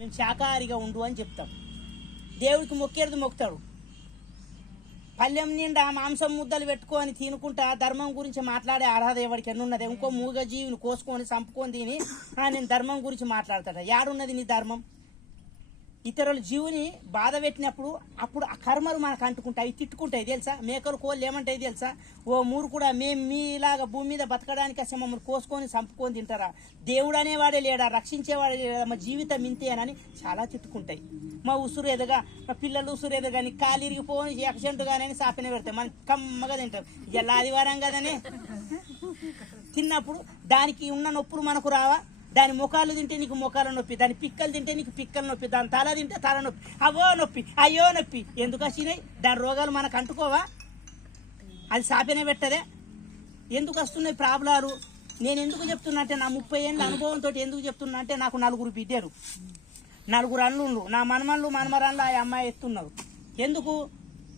మేము శాకాహారిగా ఉండు అని చెప్తాం. దేవుడికి మొక్కేది మొక్కుతాడు. పల్లెం నిండా మాంసం ముద్దలు పెట్టుకొని తినుకుంటా ధర్మం గురించి మాట్లాడే అర్హత ఎవరికి ఎన్నున్నది? ఇంకో మూగ జీవిని కోసుకొని చంపుకొని తిని నేను ధర్మం గురించి మాట్లాడతాడు. యాడున్నది నీ ధర్మం? ఇతరుల జీవుని బాధ పెట్టినప్పుడు అప్పుడు ఆ కర్మలు మనకు అంటుకుంటాయి, అవి తిట్టుకుంటాయి తెలుసా? మేకలు కోళ్ళు ఏమంటాయి తెలుసా? ఓ మూరు కూడా మేము మీలాగా భూమి మీద బతకడానికి అసలు మమ్మల్ని కోసుకొని చంపుకొని తింటారా? దేవుడు అనేవాడే లేడా? రక్షించేవాడే లేడా? మా జీవితం ఇంతేనని చాలా తిట్టుకుంటాయి. మా ఉసురు ఎదగా, మా పిల్లలు ఉసురు ఎదగాని కాలు ఇరిగిపోని యాక్సిడెంట్ కానీ సాపిన పెడతాయి. మనం కమ్మగా తింటాం. ఇలా ఆదివారం కదనే తిన్నప్పుడు దానికి ఉన్న నొప్పులు మనకు రావా? దాని ముఖాలు తింటే నీకు ముఖాల నొప్పి, దాని పిక్కలు తింటే నీకు పిక్కల నొప్పి, దాని తల తింటే తల నొప్పి, అవో నొప్పి అయ్యో నొప్పి. ఎందుకు వచ్చినాయి? దాని రోగాలు మనకు అంటుకోవా? అది సాపిన పెట్టదే? ఎందుకు వస్తున్నాయి ప్రాబ్లాలు? నేను ఎందుకు చెప్తున్నా అంటే నా 30 ఏళ్ళ అనుభవంతో ఎందుకు చెప్తున్నా అంటే నాకు 4 బిడ్డలు, 4 అల్లుళ్ళు, నా మనమన్లు మనమరాళ్ళు ఆ అమ్మాయి ఎత్తున్నారు. ఎందుకు?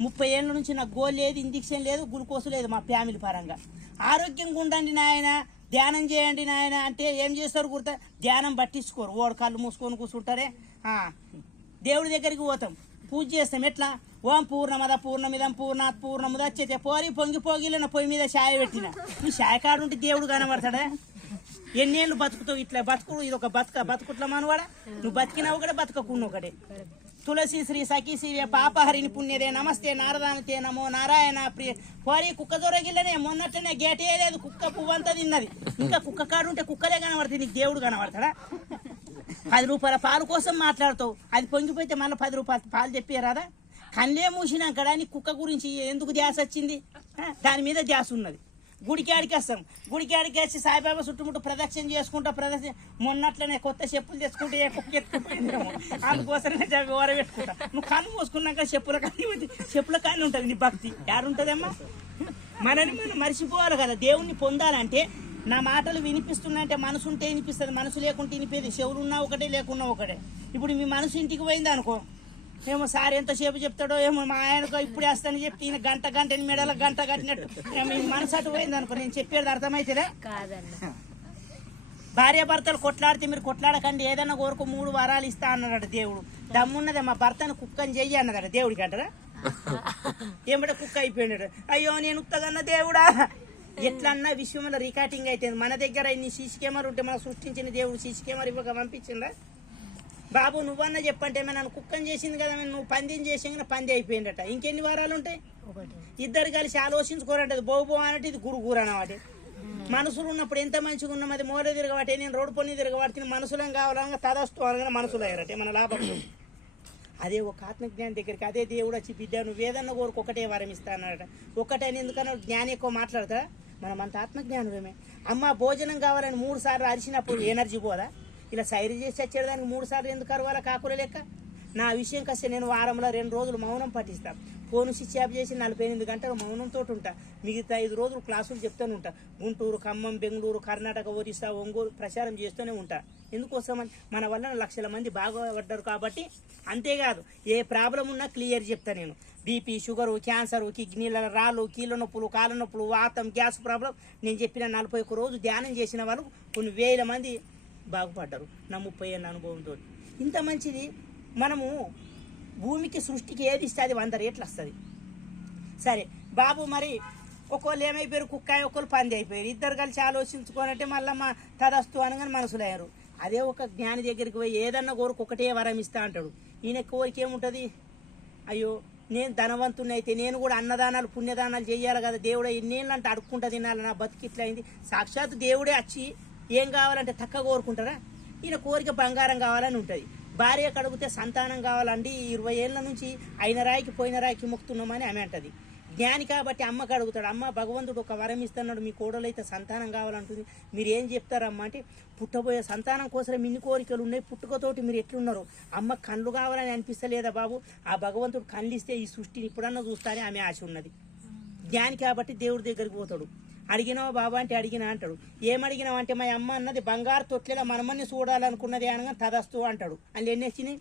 30 ఏళ్ళ నుంచి నాకు గోల్ లేదు, ఇంజక్షన్ లేదు, గ్లూకోజ్ లేదు. మా ఫ్యామిలీ పరంగా ఆరోగ్యంగా ఉండండి నాయన, ధ్యానం చేయండి నాయన అంటే ఏం చేస్తారు? గుర్తా ధ్యానం పట్టించుకోరు. ఓడి కళ్ళు మూసుకొని కూర్చుంటారే. దేవుడి దగ్గరికి పోతాం, పూజ చేస్తాం. ఎట్లా? ఓం పూర్ణమద పూర్ణమిదం పూర్ణాత్ పూర్ణముదచ్చేతే పోరి పొంగి పోగిలిన పొయ్యి మీద ఛాయ పెట్టిన నీ ఛాయ కాడుంటే దేవుడు కనబడతాడా? ఎన్నేళ్ళు బతుకుతావు ఇట్లా? బతుకుడు ఇది ఒక బతుకుట్ల మనవాడా? నువ్వు బతికినావు ఒకటే, బతకకుండా ఒకటే. తులసి శ్రీ సఖీ శ్రీ పాపహరిని పుణ్యదే నమస్తే నారదానితే నమో నారాయణ ప్రియ. పోరి కుక్క దొరకిల్లనే మొన్నట్లనే గేటే లేదు, కుక్క పువ్వంతా తిన్నది. ఇంకా కుక్క కాడు ఉంటే కుక్కలే కనబడతాయి, నీకు దేవుడు కనబడతాడా? 10 రూపాయల పాలు కోసం మాట్లాడతావు, అది పొంగిపోతే మళ్ళీ 10 రూపాయల పాలు చెప్పారాదా? కళ్ళే మూసినాక నీ కుక్క గురించి ఎందుకు ధ్యాస వచ్చింది? దాని మీద ధ్యాస ఉన్నది. గుడికాడికి వస్తాం, గుడికాడికి వచ్చి సాయిబాబా చుట్టుముట్టు ప్రదక్షిణ చేసుకుంటా. మొన్నట్లనే కొత్త చెప్పులు తెచ్చుకుంటే ఏ కుక్క ఎత్తుకుపోయిందేమో, అందుకోసమే ఓర పెట్టుకుంటా. నువ్వు కన్ను మూసుకున్నాక చెప్పుల కానీ ఉంటుంది నీ భక్తి. యాడుంటుందమ్మా? మనని మనం మర్చిపోవాలి కదా. దేవుణ్ణి పొందాలంటే నా మాటలు వినిపిస్తున్నాయంటే మనసు ఉంటే వినిపిస్తుంది, మనసు లేకుంటే వినిపేది. చెవులు ఉన్నా ఒకటే, లేకున్నా ఒకటే. ఇప్పుడు మీ మనసు ఇంటికి పోయింది అనుకో, ఏమో సార్ ఎంతసేపు చెప్తాడో ఏమో, మా ఆయనకో ఇప్పుడు వేస్తానని చెప్తే ఈయన గంట మెడలో గంట కట్టినట్టు మనసు అటు పోయింది అనుకో. నేను చెప్పేది అర్థమైతేనే కాదన్న. భార్యాభర్తలు కొట్లాడితే మీరు కొట్లాడకండి, ఏదన్నా కోరుకో 3 వరాలు ఇస్తా అన్నాడు దేవుడు. దమ్మున్నదే మా భర్తను కుక్కని చెయ్యి అన్నదట దేవుడికి అంటారా? ఏమిటో కుక్క అయిపోయినాడు. అయ్యో నేను ఉత్తగన్న దేవుడా. ఎట్లన్నా విషయంలో రికార్డింగ్ అయితే మన దగ్గర ఇన్ని సీసీ కెమెరా ఉంటే మనం సృష్టించిన దేవుడు సీసీ కెమెరా ఇవ్వక పంపించిందా? బాబు నువ్వన్నా చెప్పంటే నన్ను కుక్కని చేసింది కదా, నువ్వు పందిని చేసి పంది అయిపోయిందట. ఇంకెన్ని వారాలు ఉంటాయి? ఇద్దరు కలిసి ఆలోచించుకోరంటది. బోబో అన్నట్టు ఇది గురుగురు అన్నమాట. మనసులు ఉన్నప్పుడు ఎంత మంచిగా ఉన్నాం. అది మోరే తిరగబట్టే, నేను రోడ్డు పొన్ని తిరగబడితే మనసులం కావాలన్నా తదస్తు అనగానే మనసులు అయ్యారటే మన లాభం. అదే ఒక ఆత్మజ్ఞానం దగ్గరికి అదే దేవుడు వచ్చి బిడ్డ నువ్వు ఏదన్నా కోరుకు ఒకటే వరం ఇస్తా అన్నాడట. ఒకటని ఎందుకన్నా జ్ఞానం ఎక్కువ మాట్లాడతారా? మనం అంత ఆత్మజ్ఞానమే. అమ్మ భోజనం కావాలని 3 సార్లు అరిచినప్పుడు ఎనర్జీ పోదా? ఇలా సైరీ చేసి వచ్చేదానికి 3 సార్లు ఎందుకు అరవాలా కాకుల లెక్క? నా విషయం కాస్తే నేను వారంలో 2 రోజులు మౌనం పట్టిస్తాను. ఫోన్ స్విచ్ ఆఫ్ చేసి 48 గంటలు మౌనంతో ఉంటా. మిగతా 5 రోజులు క్లాసులు చెప్తూనే ఉంటా. గుంటూరు, ఖమ్మం, బెంగళూరు, కర్ణాటక, ఒరిస్సా, ఒంగోలు ప్రచారం చేస్తూనే ఉంటా. ఎందుకోసమని మన వల్ల లక్షల మంది బాగుపడ్డారు కాబట్టి. అంతేకాదు ఏ ప్రాబ్లం ఉన్నా క్లియర్ చెప్తా నేను. బీపీ, షుగరు, క్యాన్సరు, కిడ్నీల రాళ్ళు, కీళ్ళ నొప్పులు, కాళ్ళ నొప్పులు, వాతం, గ్యాస్ ప్రాబ్లం నేను చెప్పిన 41 రోజు ధ్యానం చేసిన వాళ్ళు కొన్ని వేల మంది బాగుపడ్డారు నా 30 ఏళ్ళ అనుభవంతో. ఇంత మంచిది. మనము భూమికి సృష్టికి ఏది ఇస్తే అది 100 రేట్లు వస్తుంది. సరే బాబు మరి ఒకళ్ళు ఏమైపోయారు? కుక్క, ఒకళ్ళు పంది అయిపోయారు. ఇద్దరు కలిసి ఆలోచించుకోనంటే మళ్ళీ మా తదస్తు అనగానే మనసులు అయ్యారు. అదే ఒక జ్ఞాని దగ్గరికి పోయి ఏదన్నా కోరిక ఒకటే వరం ఇస్తా అంటాడు. ఈయన కోరిక ఏముంటుంది? అయ్యో నేను ధనవంతుని అయితే నేను కూడా అన్నదానాలు పుణ్యదానాలు చేయాలి కదా, దేవుడే ఇన్నేళ్ళు అంటే అడుక్కుంటా తినాలి, నా బతికిట్లయింది. సాక్షాత్ దేవుడే వచ్చి ఏం కావాలంటే తక్కువ కోరుకుంటారా? ఈయన కోరిక బంగారం కావాలని ఉంటుంది. భార్య కడిగితే సంతానం కావాలండి. 20 ఏళ్ళ నుంచి అయిన రాయికి పోయిన రాయికి మొక్కుతున్నామని ఆమె అంటది. జ్ఞాని కాబట్టి అమ్మకు అడుగుతాడు. అమ్మ భగవంతుడు ఒక వరం ఇస్తున్నాడు, మీ కోడలు అయితే సంతానం కావాలంటుంది, మీరు ఏం చెప్తారమ్మా అంటే పుట్టబోయే సంతానం కోసం ఇన్ని కోరికలు ఉన్నాయి, పుట్టుకతోటి మీరు ఎట్లున్నారు? అమ్మ కళ్ళు కావాలని అనిపిస్తలేదా బాబు? ఆ భగవంతుడు కళ్ళు ఇస్తే ఈ సృష్టిని ఇప్పుడన్నా చూస్తానే ఆమె ఆశ ఉన్నది. జ్ఞాని కాబట్టి దేవుడి దగ్గరికి పోతాడు. అడిగినావా బాబా అంటే అడిగినా అంటాడు. ఏమడిగినావు అంటే మా అమ్మ అన్నది బంగారు తొట్లేలా మనమని చూడాలనుకున్నది అనగా తదస్తు అంటాడు. అందులో ఎన్ని వచ్చినాయి?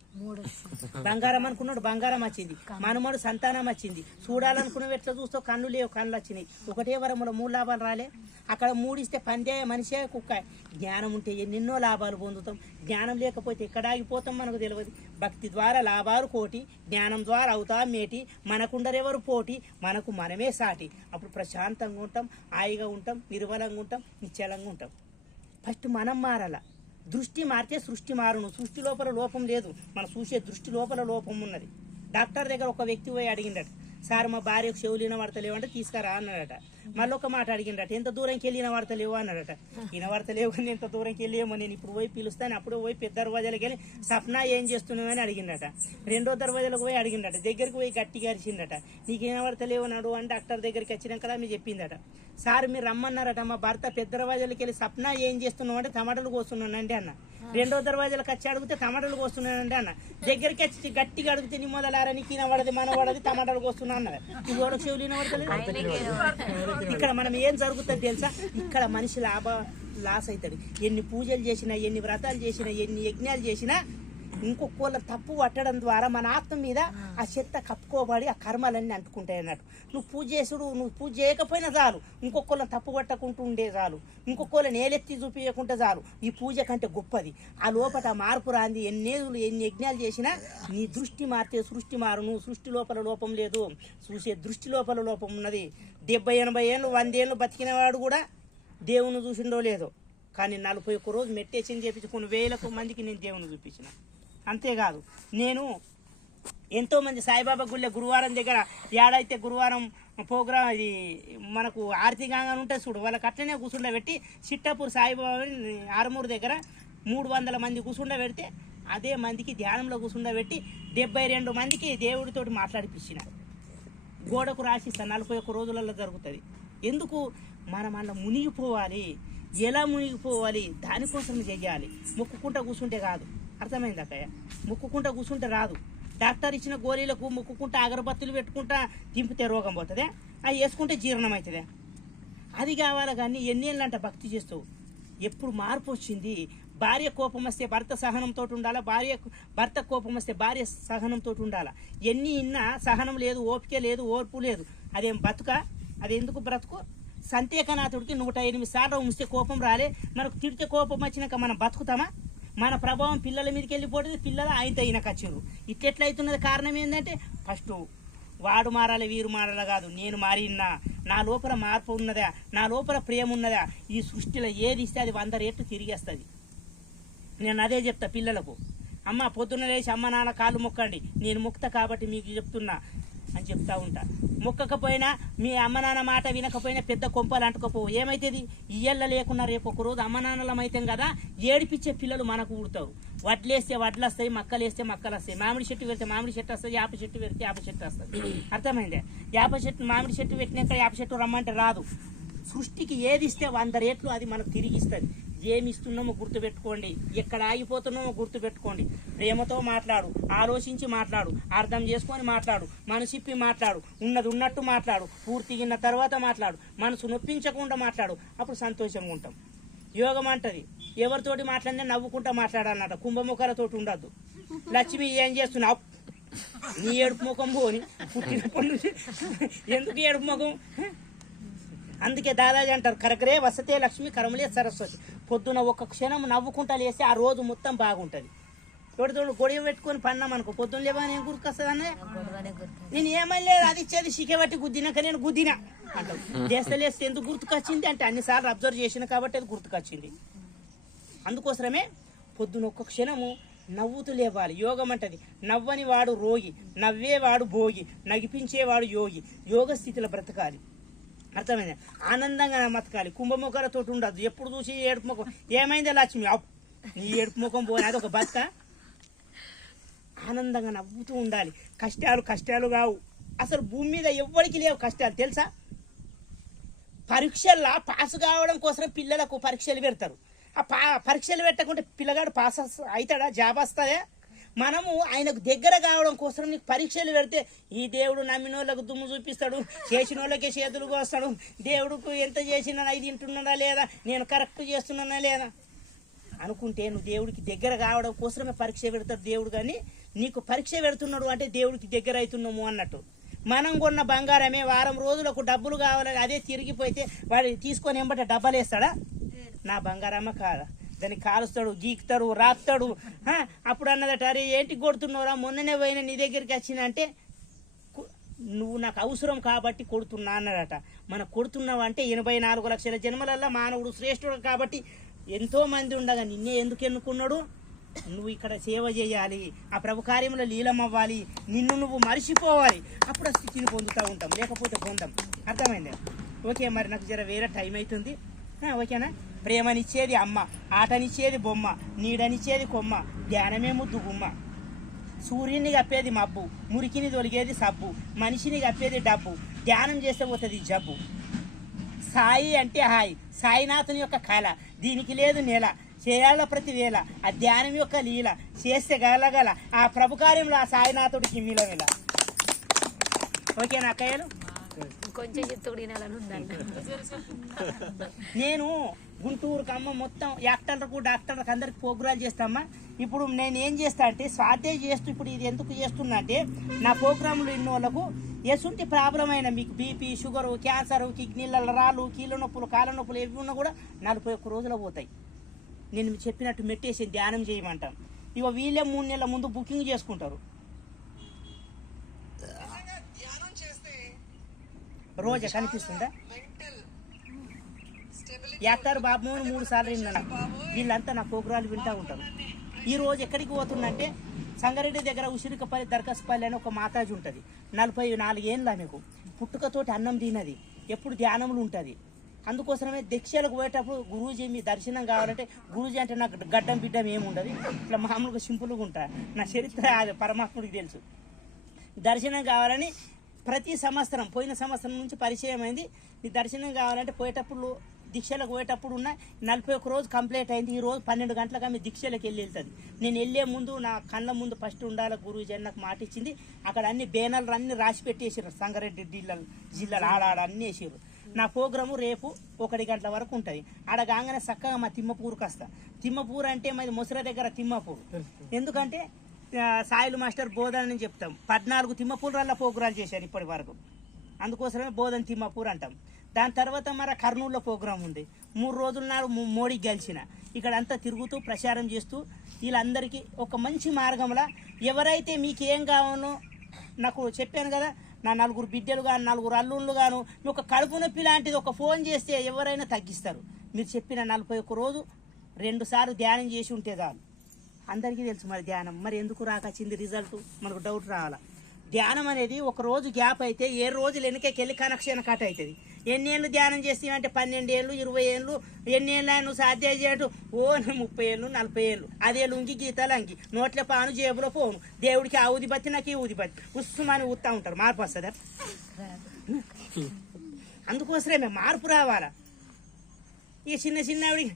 బంగారం అనుకున్నాడు, బంగారం వచ్చింది. మనమడు సంతానం వచ్చింది. చూడాలనుకున్నవి ఎట్లా చూస్తావు? కళ్ళు లేవు, కళ్ళు వచ్చినాయి. ఒకటే వరములో 3 లాభాలు రాలే. అక్కడ 3 ఇస్తే పందే మనిషే కుక్క. జ్ఞానం ఉంటే ఎన్నెన్నో లాభాలు పొందుతాం. జ్ఞానం లేకపోతే ఎక్కడ ఆగిపోతాం మనకు తెలియదు. భక్తి ద్వారా లాభాలు కోటి, జ్ఞానం ద్వారా అవుతాం మేటి, మనకుండరెవరు పోటీ, మనకు మనమే సాటి. అప్పుడు ప్రశాంతంగా ఉంటాం, హాయిగా ఉంటాం, నిర్మలంగా ఉంటాం, నిశ్చలంగా ఉంటాం. ఫస్ట్ మనం మారాల. దృష్టి మారితే సృష్టి మారును. సృష్టి లోపల లోపం లేదు, మనం చూసే దృష్టి లోపల లోపం ఉన్నది. డాక్టర్ దగ్గర ఒక వ్యక్తి పోయి అడిగిండట, సార్ మా భార్యకు చెవులు వినబడతలేవు అంటే తీసుకురా అన్నాడట. మళ్ళీ ఒక మాట అడిగిండట, ఎంత దూరంకి వెళ్ళి వినబడతలేవు అన్నాడట. వినబడతలేవు కానీ ఎంత దూరంకి వెళ్ళేమో, నేను ఇప్పుడు పోయి పిలుస్తాను. అప్పుడు పోయి పెద్ద దర్వాజాలకు వెళ్ళి సప్నా ఏం చేస్తున్నావు అని అడిగిండట. రెండో దర్వాజాలకు పోయి అడిగిండట, దగ్గరికి పోయి గట్టిగా అరిచిందట, నీకు వినబడతలేవు అన్నాడు అని డాక్టర్ దగ్గరికి వచ్చినాక మీరు చెప్పిందట, సార్ మీరు రమ్మన్నారట, మా భర్త పెద్ద దర్వాజాలకు వెళ్ళి సప్నా ఏం చేస్తున్నావు అంటే టమాటాలు కోస్తున్నానండి అన్న. రెండో దర్వాజాలకు వచ్చి అడిగితే టమాటాలు కోస్తున్నానండి అన్న. దగ్గరికి వచ్చి గట్టిగా అడిగితే నీ మొదలారా నీకు వినబడది మనబడది టమాటాలు కోస్తున్నా అన్నది. ఈ ఓడ చెవులు వినబడతలేదు. ఇక్కడ మనం ఏం జరుగుతుంది తెలుసా, ఇక్కడ మనిషి లాస్ అవుతాడు. ఎన్ని పూజలు చేసినా, ఎన్ని వ్రతాలు చేసినా, ఎన్ని యజ్ఞాలు చేసినా ఇంకొకళ్ళ తప్పు పట్టడం ద్వారా మన ఆత్మ మీద ఆ చెత్త కప్పుకోబడి ఆ కర్మలన్నీ అంటుకుంటాయి అన్నట్టు. నువ్వు పూజ చేయకపోయినా చాలు, ఇంకొకళ్ళని తప్పు పట్టకుంటూ ఉండే చాలు, ఇంకొకళ్ళని నేలెత్తి చూపించకుంటే చాలు. ఈ పూజ కంటే గొప్పది. ఆ లోపల మార్పు రాంది. ఎన్ని యజ్ఞాలు చేసినా నీ దృష్టి మారితే సృష్టి మారును. సృష్టి లోపల లోపం లేదు, చూసే దృష్టి లోపల లోపం ఉన్నది. 70-80 ఏళ్ళు 100 ఏళ్ళు బతికిన వాడు కూడా దేవుని చూసిండో లేదో, కానీ 41 రోజు మెట్టేసింది చేపించి కొన్ని వేలకు మందికి నేను దేవుని చూపించిన. అంతేకాదు, నేను ఎంతోమంది సాయిబాబా గుళ్ళ గురువారం దగ్గర ఏడైతే గురువారం ప్రోగ్రాం ఇది మనకు ఆర్తికంగా ఉంటే చూడు, వాళ్ళకి అట్లనే కూర్చుండబెట్టి చిట్టపూర్ సాయిబాబా ఆరుమూరు దగ్గర 300 మంది కూర్చుండబెడితే అదే మందికి ధ్యానంలో కూర్చుండబెట్టి 72 మందికి దేవుడితోటి మాట్లాడిపించిన. గోడకు రాసిస్తా 41 రోజులలో జరుగుతుంది. ఎందుకు? మనం అలా మునిగిపోవాలి. ఎలా మునిగిపోవాలి దానికోసం చెయ్యాలి. మొక్కుకుంటా కూర్చుంటే కాదు. అర్థమైంది అక్కయ్య? మొక్కుకుంటా కూర్చుంటే రాదు. డాక్టర్ ఇచ్చిన గోళీలకు మొక్కుకుంటా అగరబత్తులు పెట్టుకుంటా దింపితే రోగం పోతుందే, అవి వేసుకుంటే జీర్ణం అవుతుందే. అది కావాలి. కానీ ఎన్నేళ్ళంట భక్తి చేస్తావు. ఎప్పుడు మార్పు వచ్చింది? భార్య కోపం వస్తే భర్త సహనంతో ఉండాలా, భర్త కోపం వస్తే భార్య సహనంతో ఉండాలా. ఎన్ని ఇన్నా సహనం లేదు, ఓపిక లేదు, ఓర్పు లేదు. అదేం బతుక? అది ఎందుకు బ్రతుకు? సంతేకనాథుడికి 108 సార్లు ఉంచితే కోపం రాలే, మనకు తిడితే కోపం వచ్చినాక మనం బతుకుతామా? మన ప్రభావం పిల్లల మీదకి వెళ్ళిపోతుంది, పిల్లలు ఆయనతో అయినా కచ్చారు. ఇట్లెట్లయితున్నది? కారణం ఏంటంటే ఫస్ట్ వాడు మారాలి వీరు మారాలి కాదు, నేను మారినా, నా లోపల మార్పు ఉన్నదా, నా లోపల ప్రేమ ఉన్నదా. ఈ సృష్టిలో ఏది ఇస్తే అది 100 రెట్లు తిరిగేస్తుంది. నేను అదే చెప్తా పిల్లలకు, అమ్మ పొద్దున్న లేచి అమ్మ నాన్న కాళ్ళు మొక్కండి, నేను మొక్తా కాబట్టి మీకు చెప్తున్నా అని చెప్తా ఉంటా. మొక్కకపోయినా మీ అమ్మ నాన్న మాట వినకపోయినా పెద్ద కొంపలు అంటుకోపోవు. ఏమైతుంది? ఇయ్యల్ల లేకున్నా రేపు ఒక రోజు అమ్మ నాన్నలం అవుతాం కదా, ఏడిపించే పిల్లలు మనకు పుడతారు. వడ్లేస్తే వడ్లు వస్తాయి, మక్కలు వేస్తే మక్కలు వస్తాయి, మామిడి చెట్టు పెడితే మామిడి చెట్టు వస్తుంది, యాప చెట్టు పెడితే యాప చెట్టు వస్తుంది. అర్థమైందే? మామిడి చెట్టు పెట్టినాక యాప చెట్టు రమ్మంటే రాదు. సృష్టికి ఏది ఇస్తే 100 రెట్లు అది మనకు తిరిగి ఇస్తుంది. ఏమి ఇస్తున్నామో గుర్తుపెట్టుకోండి, ఎక్కడ ఆగిపోతున్నామో గుర్తుపెట్టుకోండి. ప్రేమతో మాట్లాడు, ఆలోచించి మాట్లాడు, అర్థం చేసుకొని మాట్లాడు, మనసిప్పి మాట్లాడు, ఉన్నది ఉన్నట్టు మాట్లాడు, పూర్తిగిన తర్వాత మాట్లాడు, మనసు నొప్పించకుండా మాట్లాడు. అప్పుడు సంతోషంగా ఉంటాం. యోగం అంటది ఎవరితోటి మాట్లాడినా నవ్వుకుంటా మాట్లాడాలన్నట. కుంభముఖాలతోటి ఉండద్దు. లక్ష్మి ఏం చేస్తున్నావు? నీ ఏడుపు ముఖం పోని, పుట్టినప్పటి నుంచి ఎందుకు ఏడుపు ముఖం? అందుకే దాదాజీ అంటారు, కరకరే వసతే లక్ష్మి కరమలే సరస్వతి. పొద్దున ఒక క్షణం నవ్వుకుంటా లేస్తే ఆ రోజు మొత్తం బాగుంటుంది. తోడు గొడవ పెట్టుకొని పన్నామనుకో, పొద్దున్న లేవని ఏం గుర్తుకొస్తుందనే, నేను ఏమని లేదు అది ఇచ్చేది శిఖబట్టి గుద్దినాక నేను గుద్దినా అంటావు. లేస్తే ఎందుకు గుర్తుకొచ్చింది అంటే అన్నిసార్లు అబ్జర్వ్ చేసిన కాబట్టి అది గుర్తుకొచ్చింది. అందుకోసమే పొద్దున ఒక్క క్షణము నవ్వుతూ లేవాలి. యోగం అంటది నవ్వని వాడు రోగి, నవ్వేవాడు భోగి, నగిపించేవాడు యోగి. యోగ స్థితిలో బ్రతకాలి. అర్థమైంది? ఆనందంగా బతకాలి. కుంభముఖాలతో ఉండద్దు. ఎప్పుడు చూసి ఏడుపు ముఖం. ఏమైందే లక్ష్మి? నీ ఏడుపు ముఖం పోయి అదొక బతుక. ఆనందంగా నవ్వుతూ ఉండాలి. కష్టాలు కావు. అసలు భూమి మీద ఎవ్వరికి లేవు కష్టాలు తెలుసా? పరీక్షల్లో పాస్ కావడం కోసం పిల్లలకు పరీక్షలు పెడతారు. ఆ పరీక్షలు పెట్టకుంటే పిల్లగాడు పాస్ అవుతాడా? జాబ్ వస్తుందా? మనము ఆయనకు దగ్గర కావడం కోసం నీకు పరీక్షలు పెడితే ఈ దేవుడు నమ్మిన వాళ్ళకు దుమ్ము చూపిస్తాడు, చేసిన వాళ్ళకే చేతులు కోస్తాడు. దేవుడికి ఎంత చేసినా ఇది తింటున్నాడా లేదా, నేను కరెక్ట్ చేస్తున్నానా లేదా అనుకుంటే నువ్వు దేవుడికి దగ్గర కావడం కోసమే పరీక్ష పెడతాడు దేవుడు. కానీ నీకు పరీక్ష పెడుతున్నాడు అంటే దేవుడికి దగ్గర అవుతున్నాము అన్నట్టు. మనం కొన్న బంగారమే వారం రోజులకు డబ్బులు కావాలని అదే తిరిగిపోతే వాడు తీసుకొని ఎంబట డబ్బలు వేస్తాడా? నా బంగారమ్మ కాదా? దాన్ని కాలుస్తాడు, గీకుతాడు, రాస్తాడు. అప్పుడు అన్నదట, అరే ఏంటి కొడుతున్నావురా, మొన్ననే పోయినా నీ దగ్గరికి వచ్చిన అంటే, నువ్వు నాకు అవసరం కాబట్టి కొడుతున్నా అన్నాడట. మన కొడుతున్నావు అంటే 84 లక్షల జన్మలల్లో మానవుడు శ్రేష్ఠుడు కాబట్టి ఎంతో మంది ఉండగా నిన్నే ఎందుకు ఎన్నుకున్నాడు? నువ్వు ఇక్కడ సేవ చేయాలి, ఆ ప్రభు కార్యంలో లీలమవ్వాలి, నిన్ను నువ్వు మరిచిపోవాలి. అప్పుడు ఆ స్థితిని పొందుతూ ఉంటాం, లేకపోతే పొందాం. అర్థమైంది? ఓకే, మరి నాకు జర వేరే టైం అవుతుంది. ఓకేనా? ప్రేమనిచ్చేది అమ్మ, ఆటనిచ్చేది బొమ్మ, నీడనిచ్చేది కొమ్మ, ధ్యానమే ముద్దు గుమ్మ. సూర్యుని కప్పేది మబ్బు, మురికిని తొలిగేది సబ్బు, మనిషిని కప్పేది డబ్బు, ధ్యానం చేస్తే పోతుంది జబ్బు. సాయి అంటే హాయి, సాయినాథుని యొక్క కళ, దీనికి లేదు నెల, చేయాల ప్రతి వేళ ఆ ధ్యానం యొక్క లీల, చేస్తే గలగల ఆ ప్రభు కార్యంలో ఆ సాయినాథుడికి మిలమిల. ఓకేనా అక్కయ్యలు? నేను గుంటూరు ఖమ్మం మొత్తం యాక్టర్లకు డాక్టర్లకు అందరికి ప్రోగ్రాలు చేస్తామా. ఇప్పుడు నేను ఏం చేస్తా అంటే స్వాధ్యాయం చేస్తూ, ఇప్పుడు ఇది ఎందుకు చేస్తున్నా అంటే నా ప్రోగ్రాంలు ఇన్న వాళ్ళకు ఎసుంటి ప్రాబ్లం అయినా, మీకు బీపీ, షుగరు, క్యాన్సర్, కిడ్నీల రాళ్ళు, కీళ్ళ నొప్పులు, కాళ్ళ నొప్పులు ఏవి ఉన్నా కూడా 41 రోజులు పోతాయి. నేను చెప్పినట్టు మెడిటేషన్ ధ్యానం చేయమంటాను. ఇక వీళ్ళే 3 నెలల ముందు బుకింగ్ చేసుకుంటారు. రోజా కనిపిస్తుందా? యాక్టర్ బాబుమోహన్ 3 సార్లు విన్నాను. వీళ్ళంతా నా ప్రోగ్రాలు వింటూ ఉంటారు. ఈ రోజు ఎక్కడికి పోతుందంటే సంగారెడ్డి దగ్గర ఉసిరికపల్లి దర్కస్పల్లి అని ఒక మాతాజీ ఉంటుంది. 44 ఏళ్ళ ఆమెకు, పుట్టుకతోటి అన్నం తినది, ఎప్పుడు ధ్యానములు ఉంటుంది. అందుకోసమే దీక్షలకు పోయేటప్పుడు గురూజీ మీ దర్శనం కావాలంటే, గురూజీ అంటే నాకు గడ్డం బిడ్డం ఏముండదు, ఇట్లా మామూలుగా సింపుల్గా ఉంటా. నా చరిత్ర అది పరమాత్ముడికి తెలుసు. దర్శనం కావాలని ప్రతి సంవత్సరం, పోయిన సంవత్సరం నుంచి పరిచయం అయింది. నీ దర్శనం కావాలంటే పోయేటప్పుడు, దీక్షలకు పోయేటప్పుడు ఉన్న 41 రోజు కంప్లీట్ అయింది. ఈ రోజు 12 గంటలకు ఆమె దీక్షలకు వెళ్తుంది. నేను వెళ్ళే ముందు నా కళ్ళ ముందు ఫస్ట్ ఉండాలి గురూజీ అని నాకు మాట ఇచ్చింది. అక్కడ అన్ని బేనర్లు అన్ని రాసి పెట్టేసారు, సంగారెడ్డి జిల్లాలు ఆడాడ అన్నీ వేసారు. నా ప్రోగ్రాము రేపు 1 గంటల వరకు ఉంటుంది. ఆడ కాగానే చక్కగా మా తిమ్మపూరుకి వస్తా. తిమ్మపూరు అంటే మాది ముసర దగ్గర తిమ్మపూరు. ఎందుకంటే సాయిలు మాస్టర్ బోధన అని చెప్తాం. 14 తిమ్మపూర్ల ప్రోగ్రాలు చేశారు ఇప్పటి వరకు. అందుకోసమే బోధన తిమ్మపూర్ అంటాం. దాని తర్వాత మరి కర్నూలులో ప్రోగ్రాం ఉంది. 3 రోజుల నాడు మోడీకి గెలిచిన. ఇక్కడ అంతా తిరుగుతూ ప్రచారం చేస్తూ వీళ్ళందరికీ ఒక మంచి మార్గంలో, ఎవరైతే మీకు ఏం కావాలో నాకు చెప్పాను కదా, నా 4 బిడ్డలు గాను, 4 అల్లుళ్ళు గాను, ఒక కడుపు నొప్పి లాంటిది ఒక ఫోన్ చేస్తే ఎవరైనా తగ్గిస్తారు. మీరు చెప్పిన 41 రోజు 2 సార్లు ధ్యానం చేసి ఉంటే చాలు. అందరికీ తెలుసు మరి ధ్యానం మరి ఎందుకు రాకొచ్చింది రిజల్ట్, మనకు డౌట్ రావాలా. ధ్యానం అనేది 1 రోజు గ్యాప్ అయితే 7 రోజులు వెనకకెళ్ళి కనెక్షన్ కట్ అవుతుంది. ఎన్ని ఏళ్ళు ధ్యానం చేస్తామంటే 12 ఏళ్ళు, 20 ఏళ్ళు, ఎన్ని ఏళ్ళు నువ్వు సాధ్యం చేయటం? 30 ఏళ్ళు, 40 ఏళ్ళు. అదే లుంగి గీతలు అంగి, నోట్ల పాను, జేబులో పోను, దేవుడికి ఆ ఊది బత్తి, నాకు ఈ ఊది బత్తి, ఉస్సుమని ఊతా ఉంటారు. మార్పు వస్తుందా? అందుకోసమే మార్పు రావాలా. ఇక చిన్నవిడికి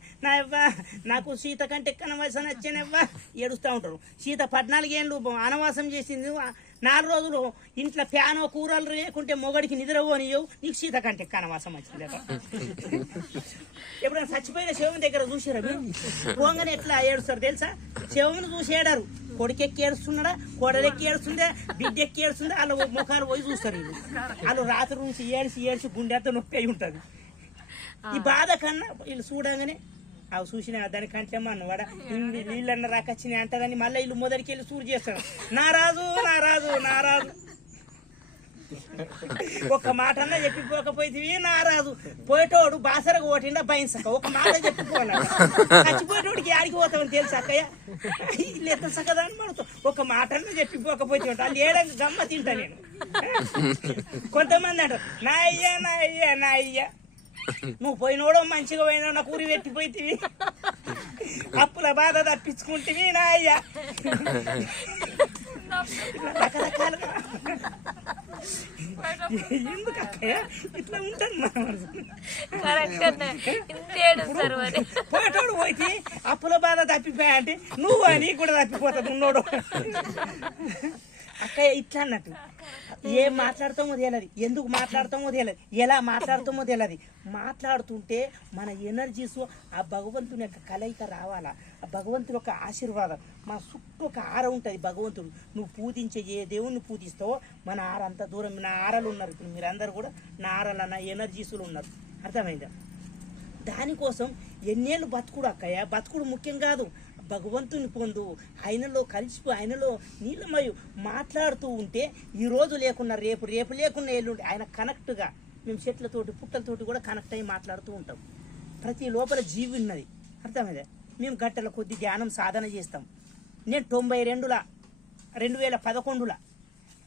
నాకు సీత కంటే కనవాసం వచ్చానవ్వా ఏడుస్తూ ఉంటారు. సీత 14 ఏళ్ళు వనవాసం చేసింది. 4 రోజులు ఇంట్లో ఫ్యాన్ కూరలు లేకుంటే మొగడికి నిద్రపోనియవు, నీకు సీత కంటే కనవాసం వచ్చిందట. ఎప్పుడైనా చచ్చిపోయిన శవం దగ్గర చూసారా మీరు? పోగానే ఎట్లా ఏడుస్తారు తెలుసా? శవమును చూసి ఏడారు. కొడుకెక్కి ఏడుస్తున్నాడా, కోడలెక్కి ఏడుస్తుందా, బిడ్డెక్కి ఏడుస్తుందా, వాళ్ళ ముఖాలు పోయి చూస్తారు. వాళ్ళు రాత్రి నుంచి ఏడ్చి గుండెతో నొప్పి అయి ఉంటుంది. ఈ బాధ కన్నా వీళ్ళు చూడగానే అవి చూసిన దానికంటే మన వాడ నీళ్ళన్న రాకొచ్చినాయి అంటారని మళ్ళీ వీళ్ళు మొదటికి వెళ్ళి సూరు చేస్తారు. నారాజు నారాజు నారాజు, ఒక మాట అన్నా చెప్పిపోకపోతే నారాజు. పోయేటోడు బాసరగా ఓటిండా బయసక, ఒక మాట చెప్పిపోనాడు. చచ్చిపోయేటోడికి ఆడికి పోతామని తెలుసు అక్కయ్య, వీళ్ళు ఎంత సకదాన్ని పడుతాం. ఒక మాట అన్నా చెప్పిపోకపోతే వాళ్ళు ఏడంగా గమ్మ తింటా నేను. కొంతమంది అంటారు నా అయ్యా నువ్వు పోయినోడో మంచిగా పోయినావు, నాకు ఊరి పెట్టిపోయితివి, అప్పుల బాధ తప్పించుకుంటేవి నా అయ్యా. రకరకాలుగా ఎందుకు అక్కయ్య ఇట్లా ఉంటుంది మన మనసు. పోయేటోడు పోయి అప్పుల బాధ తప్పిపోయా అంటే నువ్వు అని కూడా తప్పిపోతావు ఉన్నోడు. అక్కయ్య ఇట్లా అన్నట్టు ఏం మాట్లాడతామో తెలియదు, ఎందుకు మాట్లాడతామో తెలియదు, ఎలా మాట్లాడతామో తెలియదు. మాట్లాడుతుంటే మన ఎనర్జీస్ ఆ భగవంతుని యొక్క కలయిక రావాలా, ఆ భగవంతుని యొక్క ఆశీర్వాదం మన చుట్టూ ఒక ఆర ఉంటుంది. భగవంతుడు నువ్వు పూజించే ఏ దేవుణ్ణి పూజిస్తావో మన ఆర అంత దూరం, నా ఆరలు ఉన్నారు. ఇప్పుడు మీరందరూ కూడా నా ఆరల నా ఎనర్జీసులు ఉన్నారు. అర్థమైందా? దానికోసం ఎన్నేళ్ళు బతుకుడు అక్కయ్య, బతుకుడు ముఖ్యం కాదు, భగవంతుని పొందు, ఆయనలో కలిసిపో, ఆయనలో నీళ్ళమయ్యు మాట్లాడుతూ ఉంటే ఈరోజు లేకున్నా రేపు, రేపు లేకున్నా ఎల్లుండి ఆయన కనెక్ట్గా మేము చెట్లతోటి పుట్టలతోటి కూడా కనెక్ట్ అయ్యి మాట్లాడుతూ ఉంటాం. ప్రతి లోపల జీవి ఉన్నది, అర్థమైందా? మేము గంటల కొద్ది ధ్యానం సాధన చేస్తాం. నేను 92లో 2011లో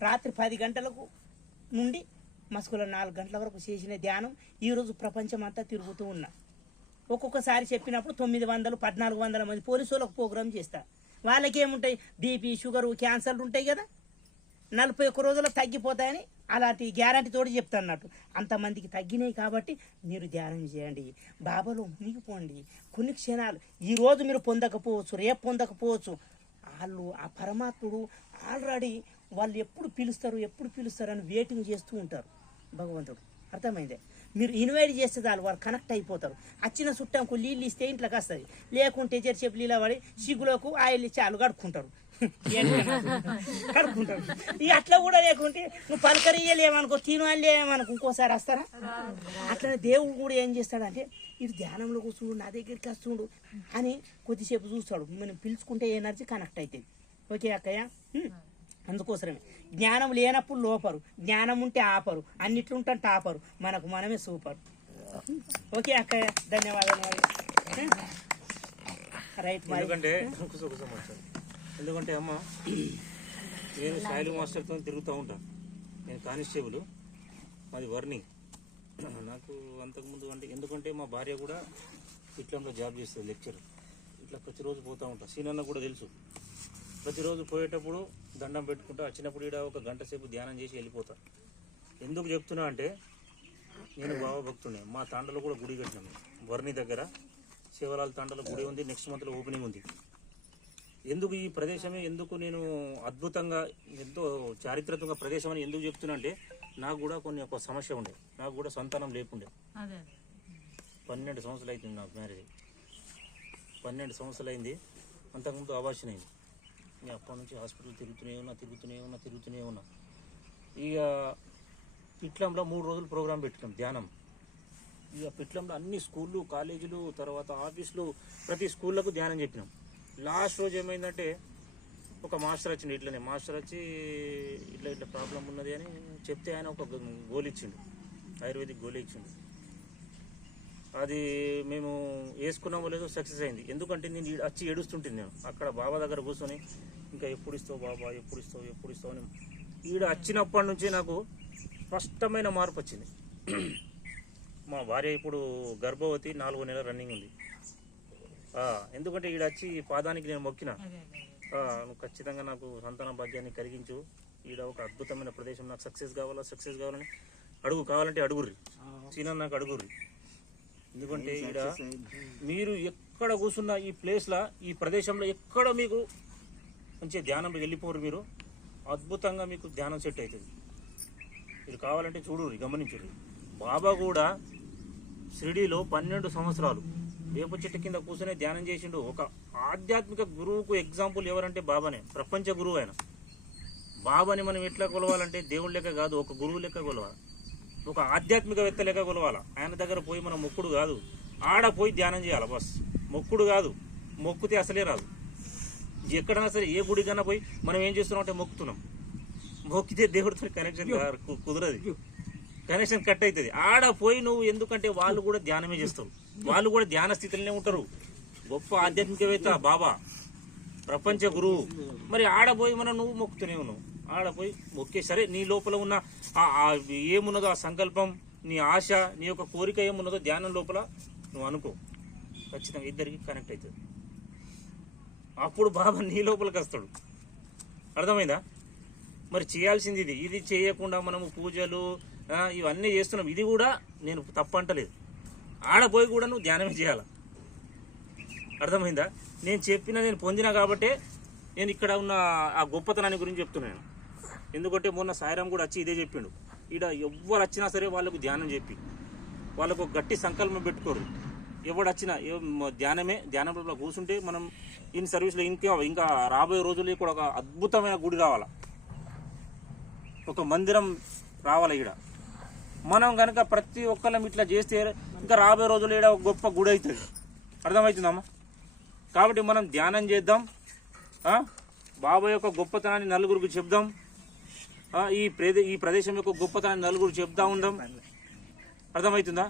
రాత్రి 10 గంటలకు నుండి మస్కుల 4 గంటల వరకు చేసిన ధ్యానం ఈరోజు ప్రపంచం అంతా తిరుగుతూ ఉన్నా. ఒక్కొక్కసారి చెప్పినప్పుడు 900, 1400 మంది పోలీసు వాళ్ళకు ప్రోగ్రామ్ చేస్తా. వాళ్ళకి ఏముంటాయి, బీపీ, షుగరు, క్యాన్సర్లు ఉంటాయి కదా, 41 రోజుల్లో తగ్గిపోతాయని అలాంటి గ్యారంటీ తోటి చెప్తా అన్నట్టు. అంతమందికి తగ్గినాయి కాబట్టి మీరు ధ్యానం చేయండి, బాబాలో మునిగిపోండి. కొన్ని క్షణాలు ఈరోజు మీరు పొందకపోవచ్చు, రేపు పొందకపోవచ్చు, వాళ్ళు ఆ పరమాత్ముడు ఆల్రెడీ వాళ్ళు ఎప్పుడు పిలుస్తారు అని వెయిటింగ్ చేస్తూ ఉంటారు భగవంతుడు. అర్థమైందే? మీరు ఇన్వైట్ చేస్తే చాలు వాళ్ళు కనెక్ట్ అయిపోతారు. వచ్చిన చుట్టంకు నీళ్ళు ఇస్తే ఇంట్లోకి వస్తుంది, లేకుంటే చెరుచేపు నీళ్ళ పడి సిగ్గులోకి ఆయిల్ చాలు కడుక్కుంటారు కడుక్కుంటారు. ఇక అట్లా కూడా లేకుంటే నువ్వు పలకరియలేమనుకో, తిను అని లేమనుకో, ఇంకోసారి వస్తారా? అట్లనే దేవుడు కూడా ఏం చేస్తాడంటే, ఇది ధ్యానంలో కూర్చుండు, నా దగ్గరికి వస్తుండు అని కొద్దిసేపు చూస్తాడు. మనం పిలుచుకుంటే ఎనర్జీ కనెక్ట్ అవుతుంది. ఓకే అక్కయ్య? అందుకోసమే జ్ఞానం లేనప్పుడు లోపరు, జ్ఞానం ఉంటే ఆపరు, అన్నిట్లుంటే టాపరు, మనకు మనమే సూపర్. ఓకే అక్కయ్య, ధన్యవాదాలు. రైట్. ఎందుకంటే అమ్మ, నేను శైలు మాస్టర్తో తిరుగుతూ ఉంటాను. నేను కానిస్టేబుల్, మాది వర్నింగ్. నాకు అంతకుముందు అంటే ఎందుకంటే మా భార్య కూడా ఇట్లంలో జాబ్ చేస్తుంది, లెక్చర్. ఇట్లా ప్రతిరోజు పోతూ ఉంటాను. సీనన్న కూడా తెలుసు. ప్రతిరోజు పోయేటప్పుడు దండం పెట్టుకుంటా, వచ్చినప్పుడు ఇక్కడ 1 గంట సేపు ధ్యానం చేసి వెళ్ళిపోతా. ఎందుకు చెప్తున్నా అంటే, నేను బాబా భక్తుడిని. మా తాండలో కూడా గుడి కట్టినాము, వర్ణి దగ్గర శివలాల్ తాండలో గుడి ఉంది. నెక్స్ట్ మంత్లో ఓపెనింగ్ ఉంది. ఎందుకు ఈ ప్రదేశమే, ఎందుకు నేను అద్భుతంగా, ఎంతో చారిత్రకంగా ప్రదేశం అని ఎందుకు చెప్తున్నా అంటే, నాకు కూడా ఒక సమస్య ఉండే. నాకు కూడా సంతానం లేకుండే. 12 సంవత్సరాలు అవుతుంది నాకు మ్యారేజ్. 12 సంవత్సరాలు అయింది. అంతకుముందు అబార్షన్ అయింది. ఇక అప్పటి నుంచి హాస్పిటల్ తిరుగుతూనే ఉన్నా. ఇక పిట్లంలో 3 రోజులు ప్రోగ్రాం పెట్టినాం ధ్యానం. ఇక పిట్లంలో అన్ని స్కూళ్ళు, కాలేజీలు, తర్వాత ఆఫీసులు, ప్రతి స్కూళ్ళకు ధ్యానం చెప్పినాం. లాస్ట్ రోజు ఏమైందంటే, ఒక మాస్టర్ వచ్చిండు. ఇట్లనే మాస్టర్ వచ్చి ఇట్లా ప్రాబ్లం ఉన్నది అని చెప్తే ఆయన ఒక గోళీ ఇచ్చిండు, ఆయుర్వేదిక్ గోళీ ఇచ్చిండు. అది మేము వేసుకున్నామో లేదో సక్సెస్ అయింది. ఎందుకంటే నేను వచ్చి ఏడుస్తుంటే, నేను అక్కడ బాబా దగ్గర కూర్చొని ఇంకా ఎప్పుడు ఇస్తావు బాబా, ఎప్పుడు ఇస్తావు అని. ఈడ వచ్చినప్పటి నుంచి నాకు స్పష్టమైన మార్పు వచ్చింది. మా భార్య ఇప్పుడు గర్భవతి, 4వ నెల రన్నింగ్ ఉంది. ఎందుకంటే ఈడ వచ్చి పాదానికి నేను మొక్కిన, నువ్వు ఖచ్చితంగా నాకు సంతాన భాగ్యాన్ని కలిగించు, ఈడ ఒక అద్భుతమైన ప్రదేశం, నాకు సక్సెస్ కావాలని కావాలంటే అడుగుర్రి, సీనా నాకు అడుగుర్రి. ఎందుకంటే ఈడ మీరు ఎక్కడ కూర్చున్న ఈ ప్లేస్లో, ఈ ప్రదేశంలో ఎక్కడ మీకు మంచి ధ్యానం వెళ్ళిపోరు, మీరు అద్భుతంగా మీకు ధ్యానం సెట్ అవుతుంది. మీరు కావాలంటే చూడుర్రి, గమనించుర్రి. బాబా కూడా షిరిడీలో 12 సంవత్సరాలు వేప చెట్టు కింద కూర్చొని ధ్యానం చేసిండు. ఒక ఆధ్యాత్మిక గురువుకు ఎగ్జాంపుల్ ఎవరంటే బాబానే, ప్రపంచ గురువు ఆయన. బాబాని మనం ఎట్లా కొలవాలంటే దేవుడి లెక్క కాదు, ఒక గురువు లెక్క కొలవాలి, ఒక ఆధ్యాత్మికవేత్త లెక్క కొలవాలి. ఆయన దగ్గర పోయి మనం మొక్కుడు కాదు, ఆడ పోయి ధ్యానం చేయాలి బస్. మొక్కుడు కాదు, మొక్కుతే అసలే రాదు. ఎక్కడైనా సరే ఏ గుడి కన్నా పోయి మనం ఏం చేస్తున్నాం అంటే మొక్కుతున్నాం. మొక్కితే దేవుడితో కనెక్షన్ కుదరదు, కనెక్షన్ కట్ అవుతుంది. ఆడ పోయి నువ్వు, ఎందుకంటే వాళ్ళు కూడా ధ్యానమే చేస్తారు, వాళ్ళు కూడా ధ్యాన స్థితిలోనే ఉంటారు. గొప్ప ఆధ్యాత్మికవేత్త బాబా, ప్రపంచ గురువు. మరి ఆడపోయి మనం నువ్వు మొక్కుతూనే ఉన్నావు. ఆడపోయి మొక్కే సరే, నీ లోపల ఉన్న ఏమున్నదో ఆ సంకల్పం, నీ ఆశ, నీ యొక్క కోరిక ఏమున్నదో ధ్యానం లోపల నువ్వు అనుకో, ఖచ్చితంగా ఇద్దరికి కనెక్ట్ అవుతుంది. అప్పుడు బాబా నీ లోపలికి వస్తాడు. అర్థమైందా? మరి చేయాల్సింది ఇది చేయకుండా మనము పూజలు ఇవన్నీ చేస్తున్నాం. ఇది కూడా నేను తప్పంటలేదు, ఆడపోయి కూడా నువ్వు ధ్యానమే చేయాలి. అర్థమైందా? నేను పొందినా కాబట్టే నేను ఇక్కడ ఉన్న ఆ గొప్పతనాన్ని గురించి చెప్తున్నాను. ఎందుకంటే మొన్న సాయిరామ్ కూడా వచ్చి ఇదే చెప్పిండు. ఇక్కడ ఎవరు వచ్చినా సరే వాళ్ళకు ధ్యానం చెప్పి, వాళ్ళకు గట్టి సంకల్పం పెట్టుకోరు. ఎవడు వచ్చినా ధ్యానంలో కూర్చుంటే మనం ఇన్ సర్వీస్లో ఇంకా రాబోయే రోజుల్లో కూడా ఒక అద్భుతమైన గుడి రావాలా, ఒక మందిరం రావాలి. ఇక్కడ మనం కనుక ప్రతి ఒక్కళ్ళం ఇట్లా చేస్తే ఇంకా రాబోయే రోజుల్లో ఇక్కడ ఒక గొప్ప గుడి అవుతుంది. అర్థమవుతుందమ్మా? కాబట్టి మనం ధ్యానం చేద్దాం, బాబా యొక్క గొప్పతనాన్ని నలుగురికి చెప్దాం, ఈ ప్రదేశం యొక్క గొప్పతనాన్ని నలుగురు చెప్తా ఉందాం. అర్థమవుతుందా?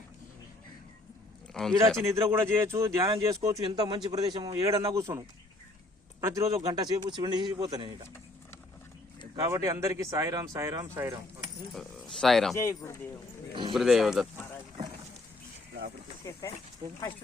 ఈడొచ్చి నిద్ర కూడా చేయొచ్చు, ధ్యానం చేసుకోవచ్చు. ఎంత మంచి ప్రదేశం, ఏడన్నా కూర్చోను. ప్రతిరోజు 1 గంట సేపు చేసిపోతాను నేను ఇక. కాబట్టి అందరికీ సాయిరాం సాయిరాం సాయిరాం సాయిరాం. జై గురుదేవ్. గురుదేవ్ దత్. ఫస్ట్